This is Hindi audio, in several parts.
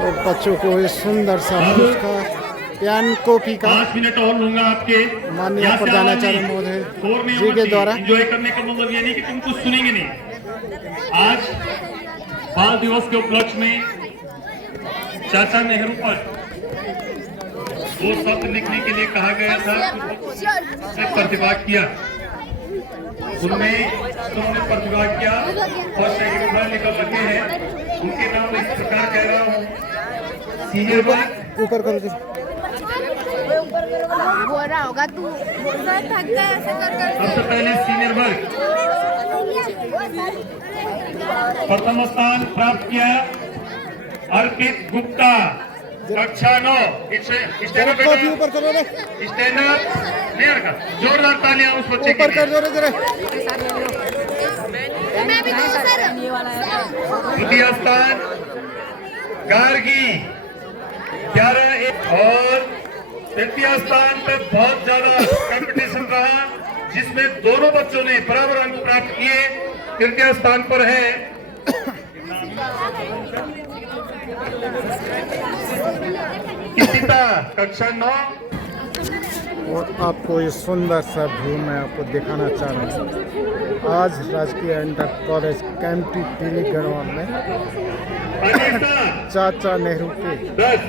तो बच्चों को इस सुंदर सा पुरस्कार प्यान कॉपी का 5 मिनट और लूंगा आपके माननीय प्रधानाचार्य महोदय जी के द्वारा। एंजॉय करने का मतलब ये नहीं कि तुम कुछ सुनेंगे नहीं। आज बाल दिवस के उपलक्ष्य में चाचा नेहरू पर 2 शब्द लिखने के लिए कहा गया था, उसने प्रतिभाग किया। उनमें तुमने प्रतिभाग किया और सेकंड नंबर निकल रखे हैं। उनके नाम इस प्रकार कह रहा हूँ। सीनियर वर्ग ऊपर करो जी। बोरा होगा तू थक गया ऐसे कर सबसे पहले सीनियर वर्ग प्रथम स्थान प्राप्त किया अर्पित गुप्ता, कक्षा 9। कॉपी ऊपर करो रे, स्टैंड अप नहीं रखा। जोरदार तालियां उस बच्चे के ऊपर कर दो रे जरा। मैं भी द्वितीय स्थान गार्गी 11 और तृतीय स्थान पे बहुत ज्यादा कंपटीशन रहा, जिसमें दोनों बच्चों ने बराबर अंक प्राप्त किए। तृतीय स्थान पर है किसिता, कक्षा 9। और आपको ये सुंदर सा व्यू मैं आपको दिखाना चाह रहा हूँ। आज राजकीय inter college Kempty Tilly Garhwal में चाचा नेहरू के 10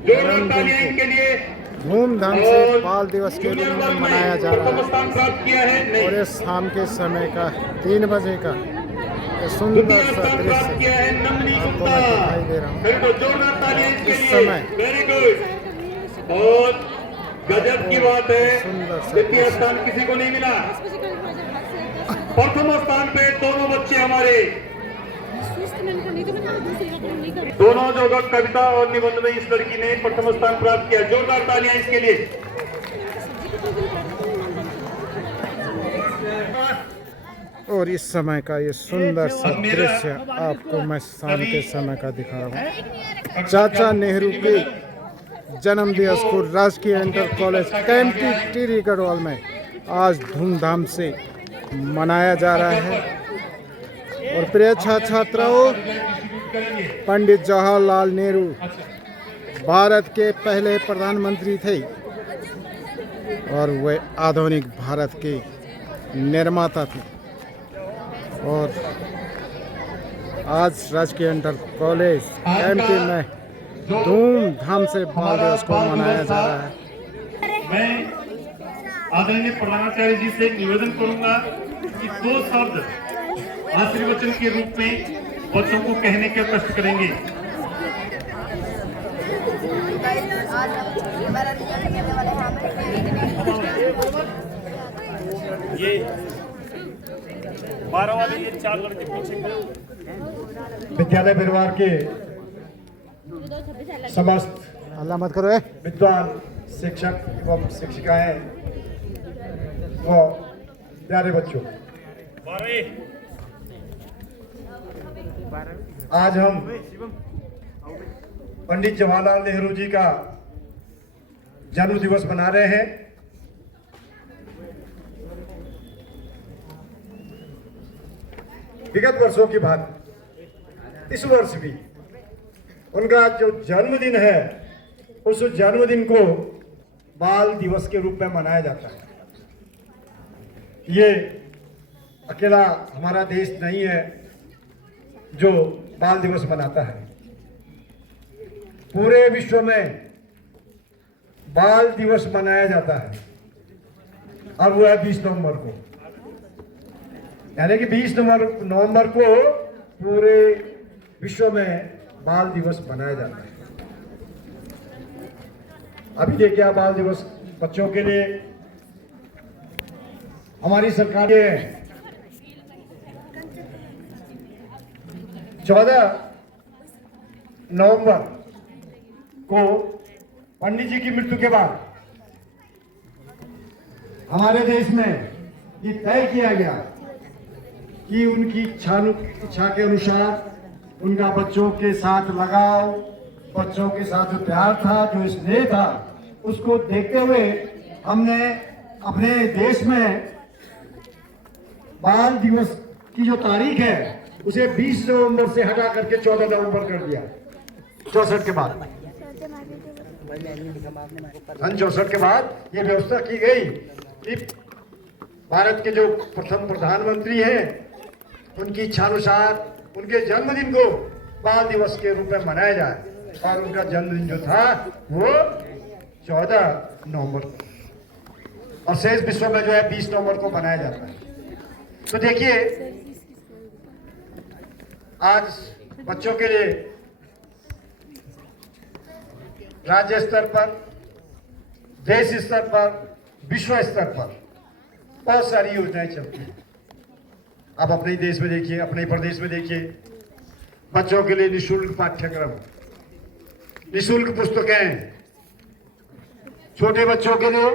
जोरदार तालियां इनके लिए। धूमधाम से बाल दिवस के रूप में मनाया जा रहा प्रथम स्थान प्राप्त किया है। है। और ये शाम के समय का 3 बजे का ये सुंदर सा दृश्य आपको मैं दिखाई दे रहा हूँ। जोरदार तालियां इनके इस लिए। समय वेरी गुड, बहुत गजब की बात है। सुंदर सा द्वितीय स्थान किसी को नहीं मिला। प्रथम स्थान पे दोनों बच्चे हमारे, दोनों जो कविता और निबंध में इस लड़की ने प्रथम स्थान प्राप्त किया। जोरदार तालियां इसके लिए। और इस समय का ये सुंदर सा दृश्य आपको मैं शाम के समय का दिखा रहा हूँ। चाचा नेहरू के जन्म दिवस को राजकीय inter college Kempty teary Garhwal में आज धूमधाम से मनाया जा रहा है। और प्रिय छात्र छात्राओं, पंडित जवाहरलाल नेहरू भारत के पहले प्रधानमंत्री थे और वे आधुनिक भारत के निर्माता थे। और आज राजकीय इंटर कॉलेज कैंपटी में धूमधाम से बाल दिवस को मनाया जा रहा है। मैं आदरणीय प्रधानाचार्य जी से निवेदन करूंगा कि 2 शब्द आशीर्वचन के रूप में बच्चों को कहने का कष्ट करेंगे। ये 12 वाले ये 4 लड़के पीछे विद्यालय परिवार के समस्त अल्लाह मत करो। विद्वान शिक्षक एवं शिक्षिकाएं व प्यारे बच्चों, आज हम पंडित जवाहरलाल नेहरू जी का जन्म दिवस मना रहे हैं। विगत वर्षों की बात इस वर्ष भी उनका जो जन्मदिन है, उस जन्मदिन को बाल दिवस के रूप में मनाया जाता है। ये अकेला हमारा देश नहीं है जो बाल दिवस मनाता है। पूरे विश्व में बाल दिवस मनाया जाता है और वो है 20 नवंबर को, यानी कि 20 नवंबर को पूरे विश्व में बाल दिवस मनाया जाता है। अभी देखिए, बाल दिवस बच्चों के लिए हमारी सरकार ने 14 नवंबर को पंडित जी की मृत्यु के बाद हमारे देश में ये तय किया गया कि उनकी इच्छा के अनुसार उनका बच्चों के साथ लगाव, बच्चों के साथ जो प्यार था, जो स्नेह था, उसको देखते हुए हमने अपने देश में बाल दिवस की जो तारीख है उसे 20 नवंबर से हटा करके 14 नवंबर कर दिया। 64 के बाद, सन 64 के बाद ये व्यवस्था की गई कि भारत के जो प्रथम प्रधानमंत्री हैं उनकी इच्छानुसार उनके जन्मदिन को बाल दिवस के रूप में मनाया जाए। और उनका जन्मदिन जो था वो 14 नवंबर को, और शेष विश्व में जो है 20 नवंबर को मनाया जाता है। तो देखिए आज बच्चों के लिए राज्य स्तर पर, देश स्तर पर, विश्व स्तर पर बहुत सारी योजनाएं चलती हैं। आप अपने ही देश में देखिए, अपने ही प्रदेश में देखिए, बच्चों के लिए निःशुल्क पाठ्यक्रम, निःशुल्क पुस्तकें, छोटे बच्चों के लिए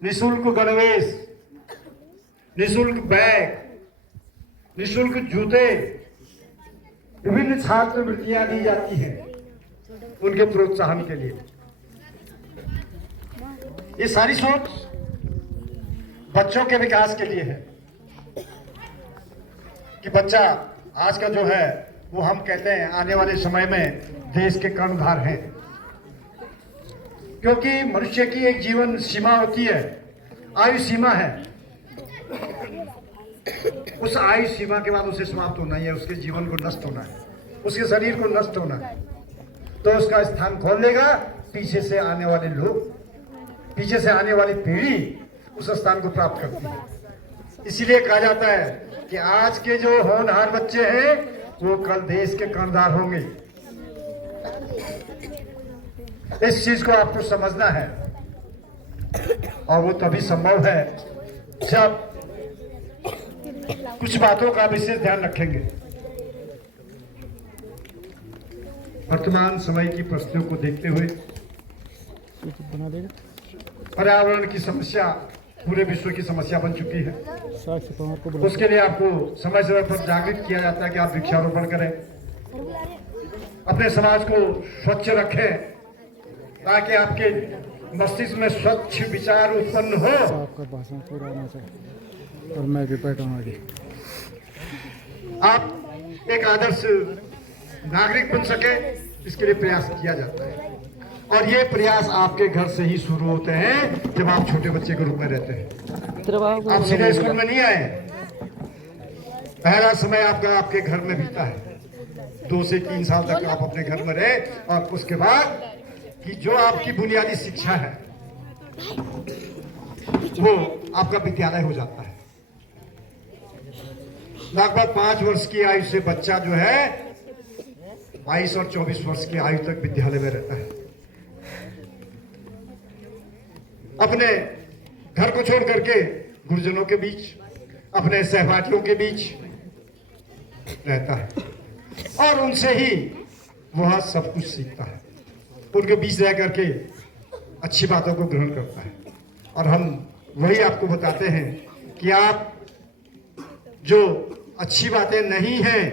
निःशुल्क गणवेश, निःशुल्क बैग, निःशुल्क जूते, विभिन्न छात्रवृत्तियां दी जाती हैं उनके प्रोत्साहन के लिए। ये सारी सोच बच्चों के विकास के लिए है कि बच्चा आज का जो है वो हम कहते हैं आने वाले समय में देश के कर्णधार हैं, क्योंकि मनुष्य की एक जीवन सीमा होती है, आयु सीमा है। उस आयु सीमा के बाद उसे समाप्त होना है, उसके जीवन को नष्ट होना है, उसके शरीर को नष्ट होना है। तो उसका स्थान खोल लेगा पीछे से आने वाले लोग, पीछे से आने वाली पीढ़ी उस स्थान को प्राप्त करती है। इसीलिए कहा जाता है कि आज के जो होनहार बच्चे हैं वो कल देश के कर्णधार होंगे। इस चीज को आपको समझना है, और वो तभी संभव है जब कुछ बातों का विशेष ध्यान रखेंगे। वर्तमान समय की परिस्थितियों को देखते हुए पर्यावरण की समस्या पूरे विश्व की समस्या बन चुकी है। उसके लिए आपको समय समय पर जागृत किया जाता है कि आप वृक्षारोपण करें, अपने समाज को स्वच्छ रखें, ताकि आपके मस्तिष्क में स्वच्छ विचार उत्पन्न हो। आपका भाषण पूरा होना चाहिए और मैं भी बैठूंगा। आप एक आदर्श नागरिक बन सके, इसके लिए प्रयास किया जाता है। और ये प्रयास आपके घर से ही शुरू होते हैं जब आप छोटे बच्चे के रूप में रहते हैं। आप सीधे स्कूल में नहीं आए, पहला समय आपका आपके घर में बीता है। 2 से 3 साल तक आप अपने घर में रहे, और उसके बाद कि जो आपकी बुनियादी शिक्षा है वो आपका विद्यालय हो जाता है। लगभग 5 वर्ष की आयु से बच्चा जो है 22 और 24 वर्ष की आयु तक विद्यालय में रहता है। अपने घर को छोड़ करके गुरुजनों के बीच, अपने सहपाठियों के बीच रहता है, और उनसे ही वह सब कुछ सीखता है। उनके बीच रह करके अच्छी बातों को ग्रहण करता है। और हम वही आपको बताते हैं कि आप जो अच्छी बातें नहीं हैं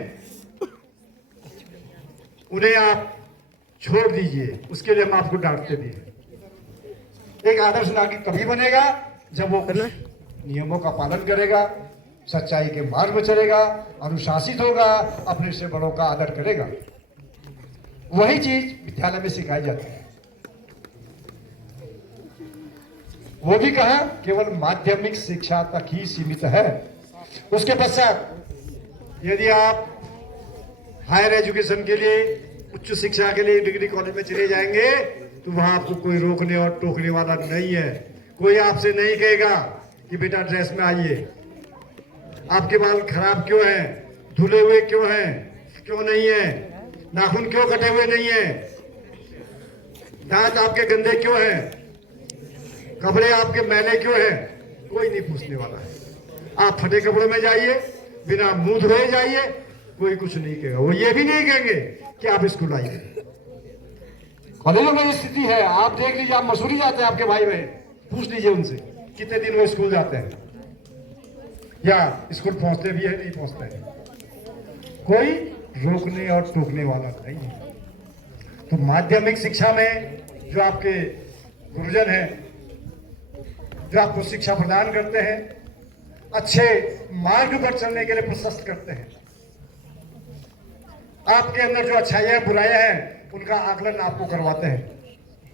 उन्हें आप छोड़ दीजिए, उसके लिए हम आपको डांटते भी हैं। एक आदर्श नागरिक तभी बनेगा जब वो नियमों का पालन करेगा, सच्चाई के मार्ग में चलेगा, अनुशासित होगा, अपने से बड़ों का आदर करेगा। वही चीज विद्यालय में सिखाई जाती है। वो भी कहा केवल माध्यमिक शिक्षा तक ही सीमित है। उसके पश्चात यदि आप हायर एजुकेशन के लिए, उच्च शिक्षा के लिए डिग्री कॉलेज में चले जाएंगे तो वहां आपको कोई रोकने और टोकने वाला नहीं है। कोई आपसे नहीं कहेगा कि बेटा ड्रेस में आइए, आपके बाल खराब क्यों हैं, धुले हुए क्यों हैं, क्यों नहीं है, नाखून क्यों कटे हुए नहीं है, दांत आपके गंदे क्यों हैं, कपड़े आपके मैले क्यों हैं, कोई नहीं पूछने वाला है। आप फटे कपड़ों में जाइए, बिना मुंह धोए जाइए, कोई कुछ नहीं कहेगा। वो ये भी नहीं कहेंगे कि आप स्कूल आइए। कॉलेजों में ये स्थिति है, आप देख लीजिए, आप मसूरी जाते हैं, आपके भाई बहन पूछ लीजिए उनसे कितने दिन वो स्कूल जाते हैं, या स्कूल पहुंचते भी है नहीं पहुंचते हैं। कोई रोकने और टोकने वाला नहीं है। तो माध्यमिक शिक्षा में जो आपके गुरुजन हैं, जो आपको शिक्षा प्रदान करते हैं, अच्छे मार्ग पर चलने के लिए प्रशस्त करते हैं, आपके अंदर जो अच्छाइयां बुराइयां हैं उनका आकलन आपको करवाते हैं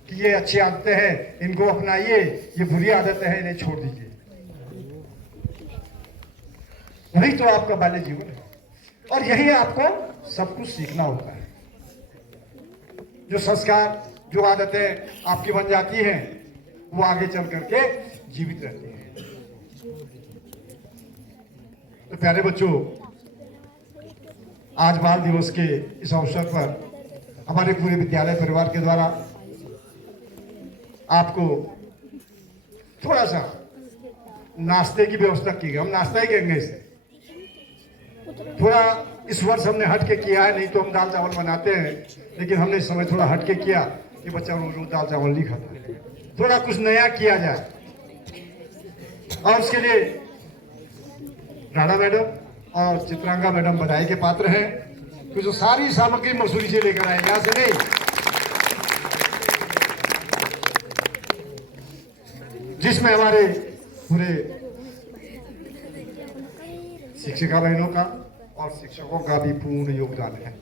कि ये अच्छी आदतें हैं, इनको अपनाइए, ये बुरी आदतें हैं, इन्हें छोड़ दीजिए। वही तो आपका बाल्य जीवन है और यही आपको सब कुछ सीखना होता है। जो संस्कार, जो आदतें आपकी बन जाती हैं, वो आगे चल करके जीवित रहती हैं। तो प्यारे बच्चों, आज बाल दिवस के इस अवसर पर हमारे पूरे विद्यालय परिवार के द्वारा आपको थोड़ा सा नाश्ते की व्यवस्था की गई। हम नाश्ता ही करेंगे इसे। थोड़ा इस वर्ष हमने हट के किया है, नहीं तो हम दाल चावल बनाते हैं, लेकिन हमने इस समय थोड़ा हट के किया कि बच्चा रोज रोज दाल चावल नहीं खाता, थोड़ा कुछ नया किया जाए। और उसके लिए राणा मैडम और चित्रांगा मैडम बधाई के पात्र हैं कि जो सारी सामग्री मसूरी से लेकर आए, यहाँ से नहीं, जिसमें हमारे पूरे शिक्षिका बहनों का और शिक्षकों का भी पूर्ण योगदान है।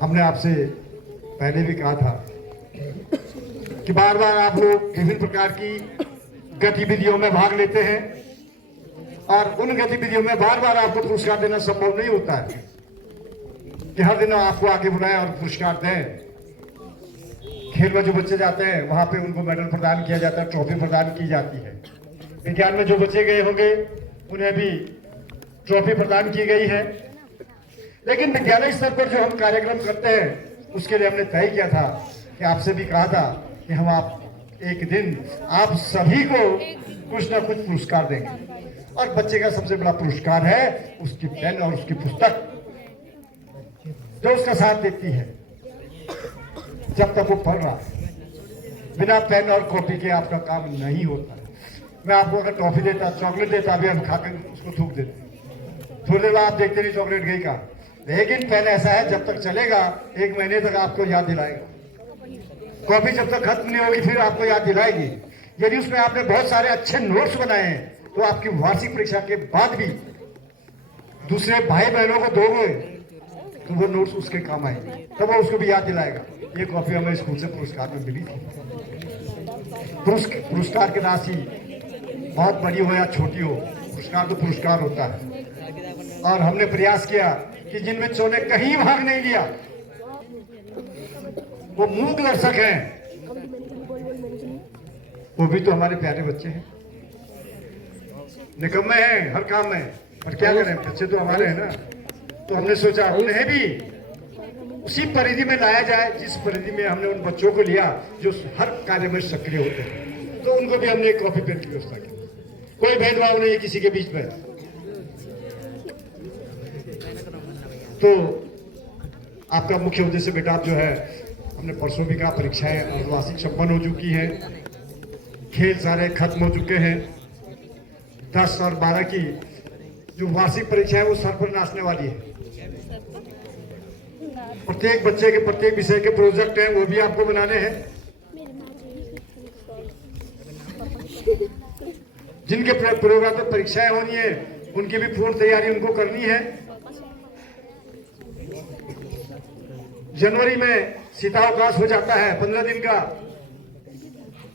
हमने आपसे पहले भी कहा था कि बार बार आप लोग विभिन्न प्रकार की गतिविधियों में भाग लेते हैं और उन गतिविधियों में बार बार आपको पुरस्कार देना संभव नहीं होता है कि हर दिन आपको आगे बुलाएं और पुरस्कार दें। खेल में जो बच्चे जाते हैं वहां पे उनको मेडल प्रदान किया जाता है, ट्रॉफी प्रदान की जाती है। विज्ञान में जो बच्चे गए होंगे उन्हें भी ट्रॉफी प्रदान की गई है। लेकिन विद्यालय स्तर पर जो हम कार्यक्रम करते हैं उसके लिए हमने तय किया था कि आपसे भी कहा था कि हम एक दिन आप सभी को कुछ ना कुछ पुरस्कार देंगे और बच्चे का सबसे बड़ा पुरस्कार है उसकी पेन और उसकी पुस्तक जो उसका साथ देती है जब तक वो पढ़ रहा है। बिना पेन और कॉपी के आपका काम नहीं होता। मैं आपको अगर टॉफी देता, चॉकलेट देता, अभी हम खाकर उसको थूक देते, थोड़ी देर बाद आप देखते नहीं चॉकलेट गई का। लेकिन पेन ऐसा है जब तक चलेगा 1 महीने तक आपको याद दिलाएगा। कॉपी जब तक खत्म नहीं होगी फिर आपको याद दिलाएगी। यदि उसमें आपने बहुत सारे अच्छे नोट्स बनाए हैं तो आपकी वार्षिक परीक्षा के बाद भी दूसरे भाई बहनों को दोगे तो वो नोट्स उसके काम आएंगे, तब वो उसको भी याद दिलाएगा। ये कॉपी हमें स्कूल से पुरस्कार में मिली थी। पुरस्कार की राशि बहुत बड़ी हो या छोटी हो, पुरस्कार तो पुरस्कार होता है। और हमने प्रयास किया कि जिन बच्चों ने कहीं भाग नहीं लिया वो मूक दर्शक हैं, वो भी तो हमारे प्यारे बच्चे हैं, निकम्मे हैं हर काम में, पर क्या करें, बच्चे तो हमारे हैं ना। तो हमने सोचा उन्हें भी उसी परिधि में लाया जाए जिस परिधि में हमने उन बच्चों को लिया जो हर कार्य में सक्रिय होते हैं। तो उनको भी हमने एक कॉपी पेन की व्यवस्था की। कोई भेदभाव नहीं है किसी के बीच में। तो आपका मुख्य उद्देश्य बेटा जो है, हमने परसों भी कहा, परीक्षाएं अर्धवार्षिक संपन्न हो चुकी हैं, खेल सारे खत्म हो चुके हैं। 10 और 12 की जो वार्षिक परीक्षा है वो सर पर नाचने वाली है। प्रत्येक बच्चे के प्रत्येक विषय के प्रोजेक्ट हैं, वो भी आपको बनाने हैं। जिनके प्रोग्राम पर परीक्षाएं होनी है उनकी भी पूर्ण तैयारी उनको करनी है। जनवरी में शीतावकाश हो जाता है 15 दिन का,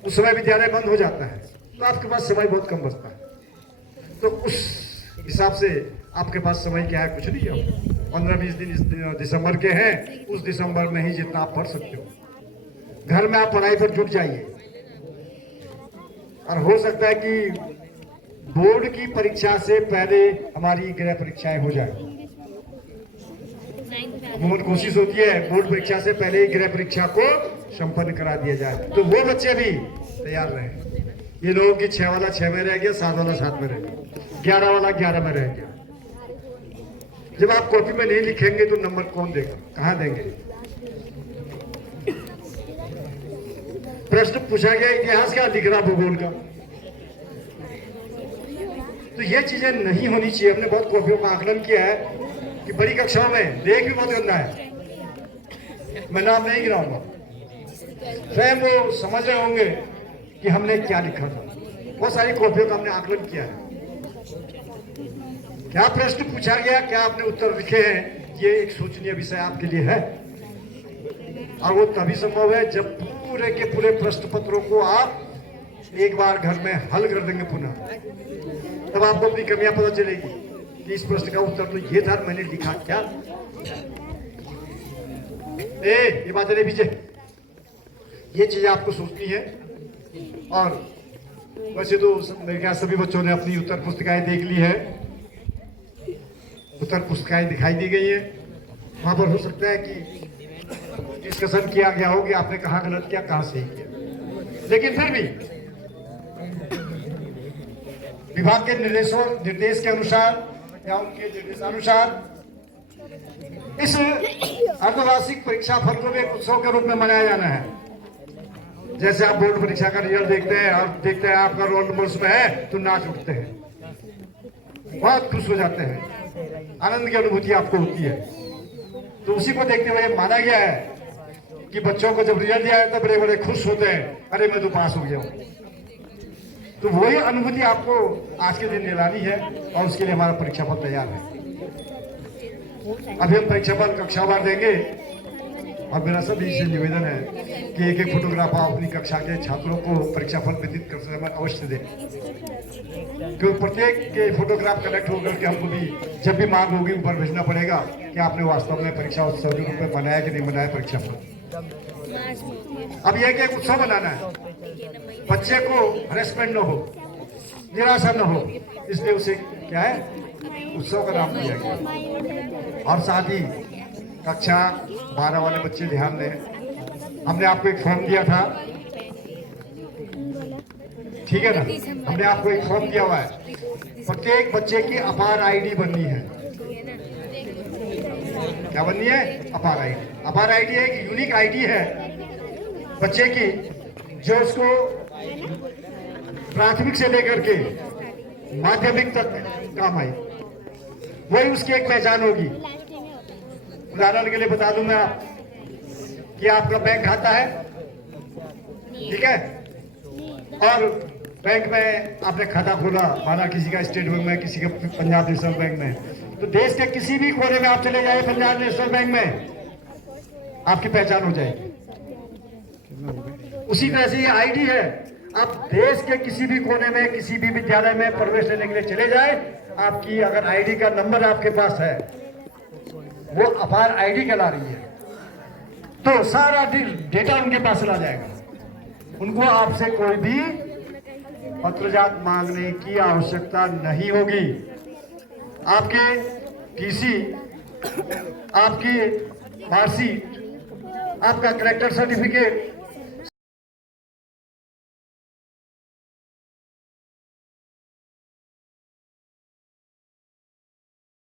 उस समय विद्यालय बंद हो जाता है, तो आपके पास समय बहुत कम बचता है। तो उस हिसाब से आपके पास समय क्या है, कुछ नहीं है। 15-20 दिन इस दिसंबर के हैं, उस दिसंबर में ही जितना आप पढ़ सकते हो घर में आप पढ़ाई पर जुट जाइए। और हो सकता है कि बोर्ड की परीक्षा से पहले हमारी गृह परीक्षाएं हो जाए। बहुत कोशिश होती है बोर्ड परीक्षा से पहले ही गृह परीक्षा को संपन्न करा दिया जाए, तो वो बच्चे भी तैयार रहे। ये लोगों की 6 वाला 6 में रह गया, 7 वाला 7 में रह गया, 11 वाला 11 में रह गया। जब आप कॉपी में नहीं लिखेंगे तो नंबर कौन देगा, कहां देंगे। प्रश्न पूछा गया इतिहास का, लिख रहा भूगोल का। तो ये चीजें नहीं होनी चाहिए। हमने बहुत कॉपियों का आकलन किया है कि बड़ी कक्षाओं में लेख भी बहुत गंदा है, मैं नाम नहीं गिराऊंगा, स्वयं वो समझ रहे होंगे कि हमने क्या लिखा था। बहुत सारी कॉपियों का हमने आकलन किया है, क्या प्रश्न पूछा गया, क्या आपने उत्तर लिखे हैं, ये एक सोचनीय विषय आपके लिए है, और वो तभी संभव है जब पूरे के पूरे प्रश्न पत्रों को आप एक बार घर में हल कर देंगे पुनः, तब आपको अपनी कमियां पता चलेगी कि इस प्रश्न का उत्तर तो ये था, मैंने लिखा क्या। ये बात है पीछे, ये चीजें आपको सोचनी है। और वैसे तो मेरे ख्याल सभी बच्चों ने अपनी उत्तर पुस्तिकाएं देख ली है, उत्तर पुस्तिकाएं दिखाई दी गई है। वहां पर हो सकता है कि डिस्कशन किया गया हो कि आपने कहाँ गलत किया, कहाँ सही किया, लेकिन फिर भी विभाग के निर्देश के अनुसार या उनके निर्देशानुसार इस अर्धवार्षिक परीक्षा फल को भी एक उत्सव के रूप में मनाया जाना है। जैसे आप बोर्ड परीक्षा का रिजल्ट देखते हैं और देखते हैं आपका रोल नंबर उसमें है तो नाच उठते हैं, बहुत खुश हो जाते हैं, आनंद की अनुभूति आपको होती है। तो उसी को देखते हुए माना गया है कि बच्चों को जब रिजल्ट दिया है तो बड़े बड़े खुश होते हैं, अरे मैं तो पास हो गया हूँ। तो वही अनुभूति आपको आज के दिन दिलानी है और उसके लिए हमारा परीक्षा फल तैयार है। अभी हम परीक्षा फल कक्षावार देंगे और मेरा सभी से निवेदन है कि एक एक फोटोग्राफ आप अपनी कक्षा के छात्रों को परीक्षा फल वितरित करते समय अवश्य दें, क्योंकि प्रत्येक के फोटोग्राफ कलेक्ट होकर के हमको भी जब भी मांग होगी ऊपर भेजना पड़ेगा कि आपने वास्तव में परीक्षा उत्सव के रूप में बनाया कि नहीं बनाया परीक्षा फल। अब यह एक उत्सव बनाना है, बच्चे को हरेसमेंट न हो, निराशा न हो, इसलिए उसे क्या है उत्सव का नाम दिया गया। और साथ ही कक्षा 12 वाले बच्चे ध्यान दें, हमने आपको एक फॉर्म दिया था, ठीक है ना, हमने आपको एक फॉर्म दिया हुआ है, प्रत्येक बच्चे की अपार आईडी बननी है। क्या बननी है? अपार आईडी। अपार आईडी एक यूनिक आईडी है बच्चे की, जो उसको प्राथमिक से लेकर के माध्यमिक तक काम आई, वही उसकी एक पहचान होगी। उदाहरण के लिए बता दूं मैं कि आपका बैंक खाता है, ठीक है, और बैंक में आपने खाता खोला, माना किसी का स्टेट बैंक में, किसी का पंजाब नेशनल बैंक में, तो देश के किसी भी कोने में आप चले जाए पंजाब नेशनल बैंक में, आपकी पहचान हो जाएगी। उसी तरह से ये आईडी है, आप देश के किसी भी कोने में किसी भी विद्यालय में प्रवेश लेने के लिए चले जाए, आपकी अगर आईडी का नंबर आपके पास है, वो अपार आईडी कहला रही है, तो सारा डेटा उनके पास चला जाएगा। उनको आपसे कोई भी पत्रजात मांगने की आवश्यकता नहीं होगी। आपके टीसी, आपकी मार्कशीट, आपका करेक्टर सर्टिफिकेट